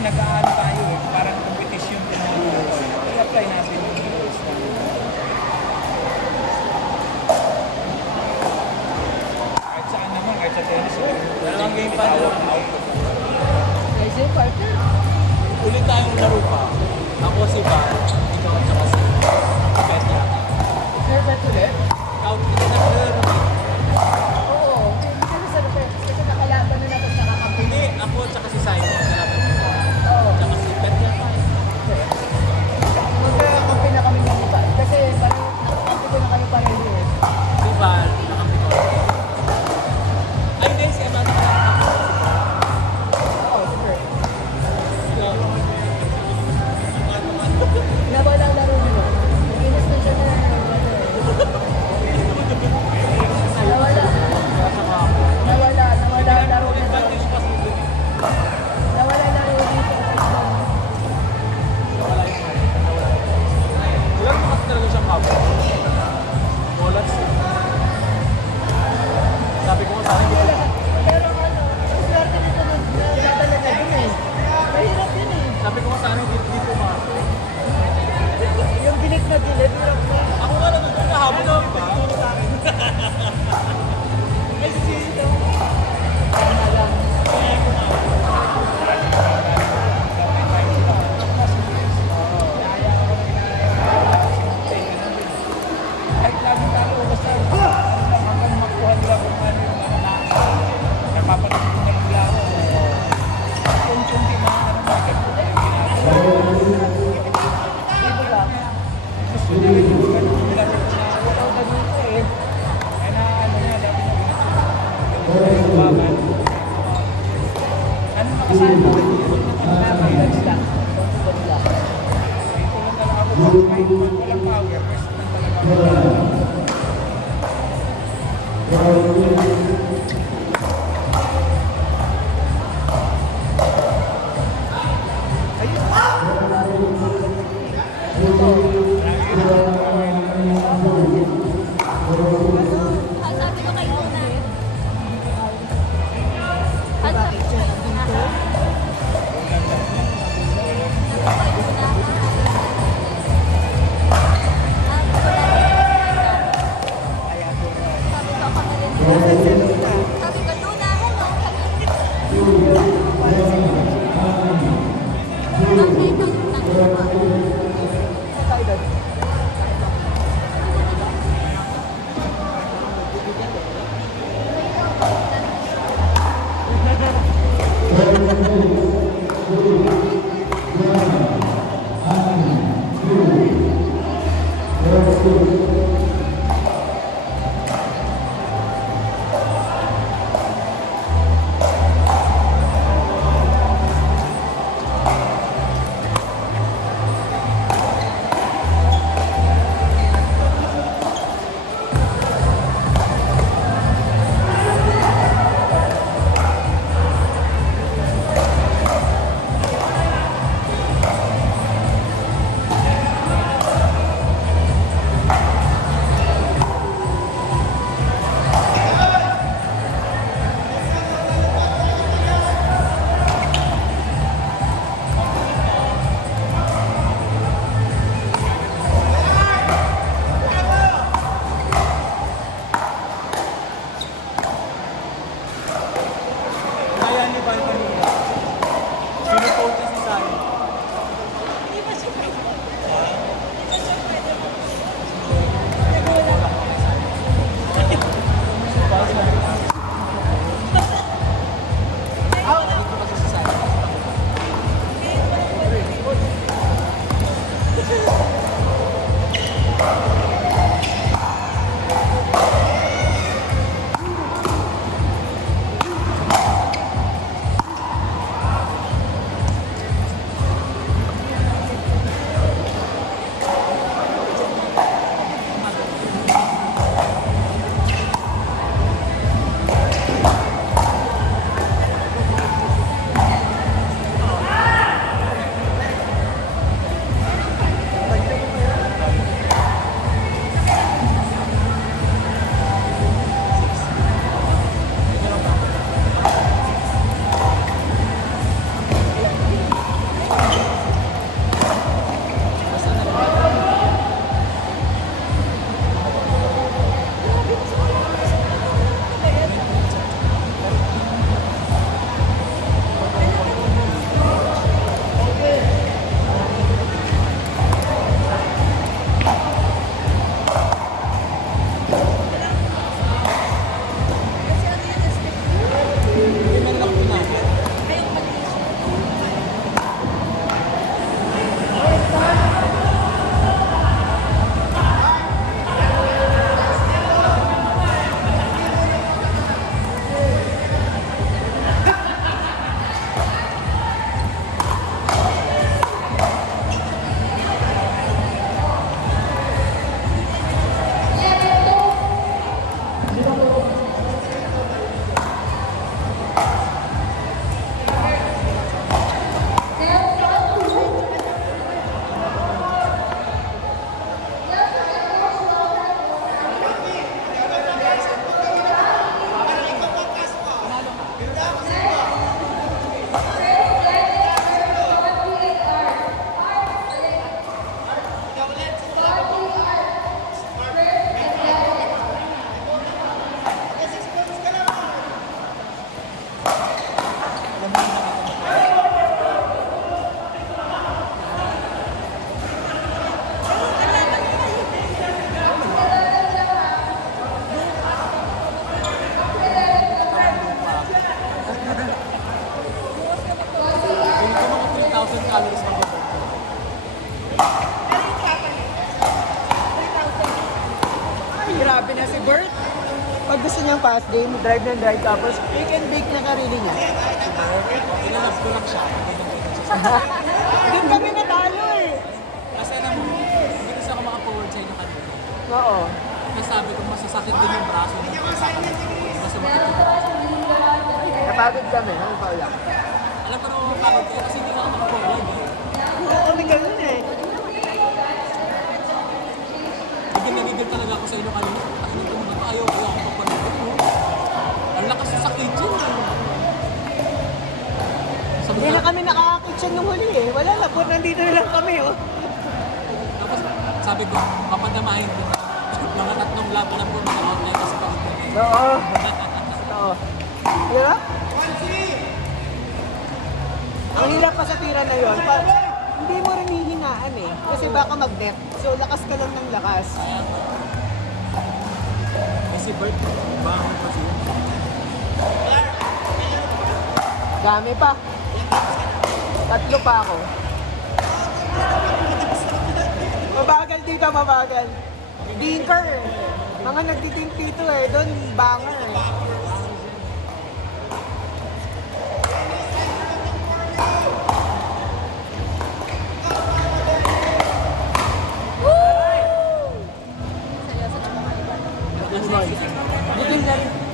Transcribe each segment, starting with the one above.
nag-aano tayo eh, parang competition din natin. I-apply natin yung rules na kahit saan naman, kahit sa tennis. Dalawang game pa nila. Kasi partner. Ulit tayong laro pa. Ako si Bar, ikaw at saka si Petya. Sir, ba't ulit? Out, hindi na laro. Oo. Hindi kasi sa defense. Kasi nakalaban na tapos nakakampi. Hindi, ako at saka si Simon. Nalaban ko. Oo. Tsaka si Petya pa. Magkakampi na kami ng iba. Kasi parang nakakampi ko na kami pareho eh. Si Bar, nakampi ko. Ay, hindi, si Amanda na nakampi. Oo, sure. Ikaw. Nawala ang laro nila. Inis na siya na nawala. Nawala ang laro nila. Nawala ang laro dito. Wala naman kasi talaga siyang habo. Wala siya. Sabi ko nga sana hindi ko. Pero ano, swerte nito na dinadala na dun eh. Mahirap yun eh. Sabi ko nga sana hindi ko mako. Yung gilit na gilit, hirap na. Ako nga naman kung nahabol na ba? Ay, si Sisi daw. Tama lang. kahit laging tayo, basta hanggang makuha nila kung ano yung napapanood ko na ng laro. Kunti na bakit ko tayo ginagawa. Dito lang. Gusto niya rin yung ganun nilaro na wala ka dito eh. Kaya na ano niya, dami na ginagawa. Ano nakasali ko rin yun? Relax lang. Confident lang. Dito lang talaga ako. Kahit walang power, first lang talaga ako. Ang sabi ko kay Luna. Ang sabi ko kay Luna. Sabi ko, Luna, hello. calories na ako. Ay, grabe na si Bert. Pag gusto niyang fast game, drive ng drive tapos pick and bake na karili niya. Inalap ko lang siya. Hindi na siya. Doon kami natalo eh. Kasi alam mo, hindi kasi ako maka-forward sa'yo ng kanina. Oo. Kasi sabi ko, masasakit din yung braso mo. Kasi makikita. Napagod kami, ano pa ulang? Alam ko naman mapagod ko kasi hindi na ako maka-forward eh. Oo, may ganun eh. Nagigil talaga ako sa inyo kanina. Kasi nito mo na to, ayaw ako papanagod mo. Ang lakas yung sa kitchen. Sabi Hindi ko, na kami nakaka-kitchen nung huli eh. Wala na po, nandito na lang kami oh. tapos sabi ko, papadamahin ko na. Mga 3 lap na po mga online kasi pagod na eh. Oo. Oo. Di ba? Ang hirap pa sa tira na yon. Hindi mo rin hihinaan eh. Kasi baka mag-net. So, lakas ka lang ng lakas. Kasi Bert, bangon pa siya. Dami pa. 3 pa ako. Mabagal dito, mabagal. Dinker eh. Mga nagtiting dito eh. Doon, banger eh.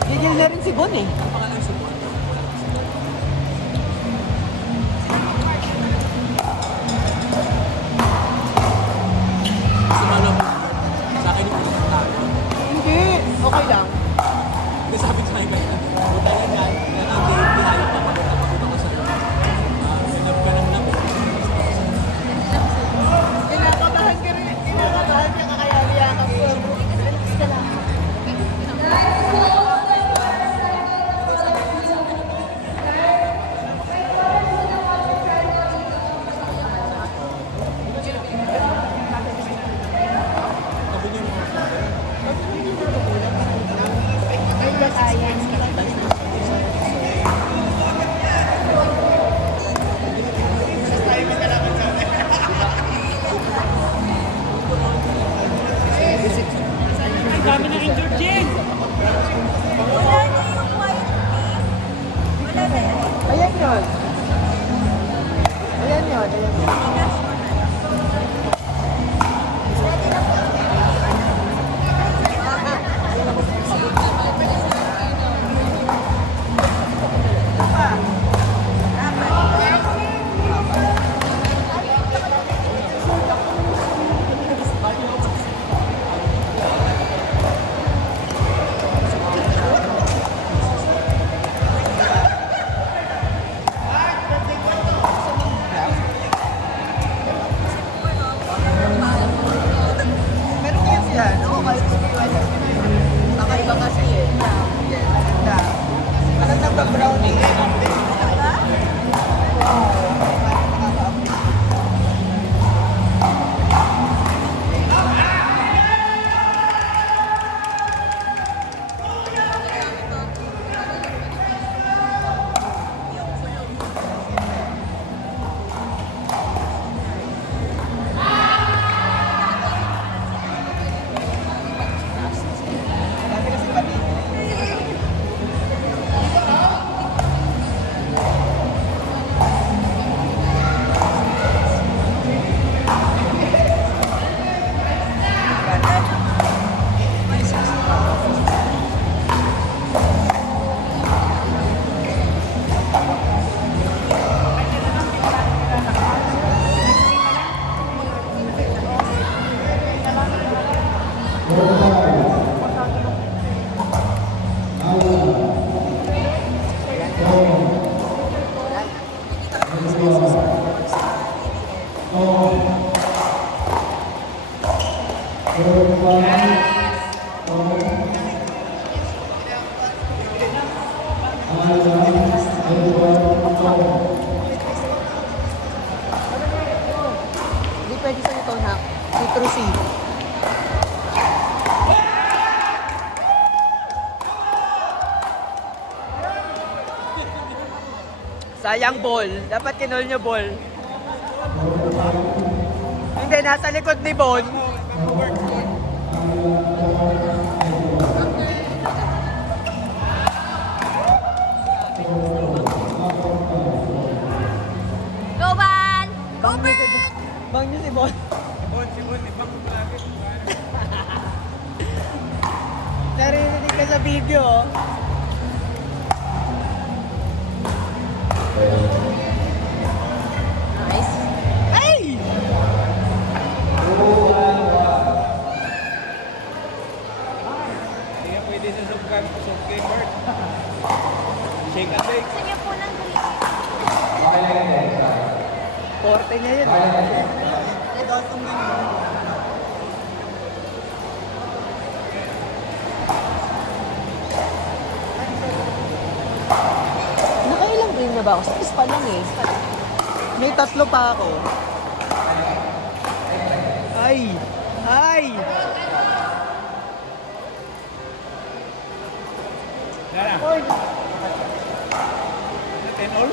Gigil na rin si Bon eh. Ang pangalan si Bert. Kasi malam mo, sa akin yung ulit tayo. Hindi. Okay lang. Kasi sabi ko kay Bert, buta yan yan. Yan ang hindi hayop na pagod ako sa'yo. Sinab ka ng labo. Kinakabahan ka rin. Kinakabahan ka kakayalihan ka po. Relax ka lang. Sabi niyo mo, Ay, kakayan. Ang dami na injured Jen. Wala na yung white tea. Wala na yan. Ayan yun. Ayan yun. Ayan yun. Bigas mo na lang. Meron yan siya. No? Kahit kakaiba kasi eh. Ganda. Alam na ba brownie? Dami kasi pati. Hindi pwede sa ito na citrusy. Sayang ball. Dapat kinol nyo ball. Hindi, nasa likod ni Bon. Go, Van! Go, Van! Bang niyo si Bon. Si Bon, ibang ko lagi. Narinig ka sa video, oh. Nice. Ay! Hindi nga pwede sa subkan ko sa gamer. Shake and bake. Gusto niyo po ng green. Porte niya yun. Nakailang green na ba ako? Sa pa lang eh. May 3 pa ako. Ay! Ay! Yan na. Oy! 10 all?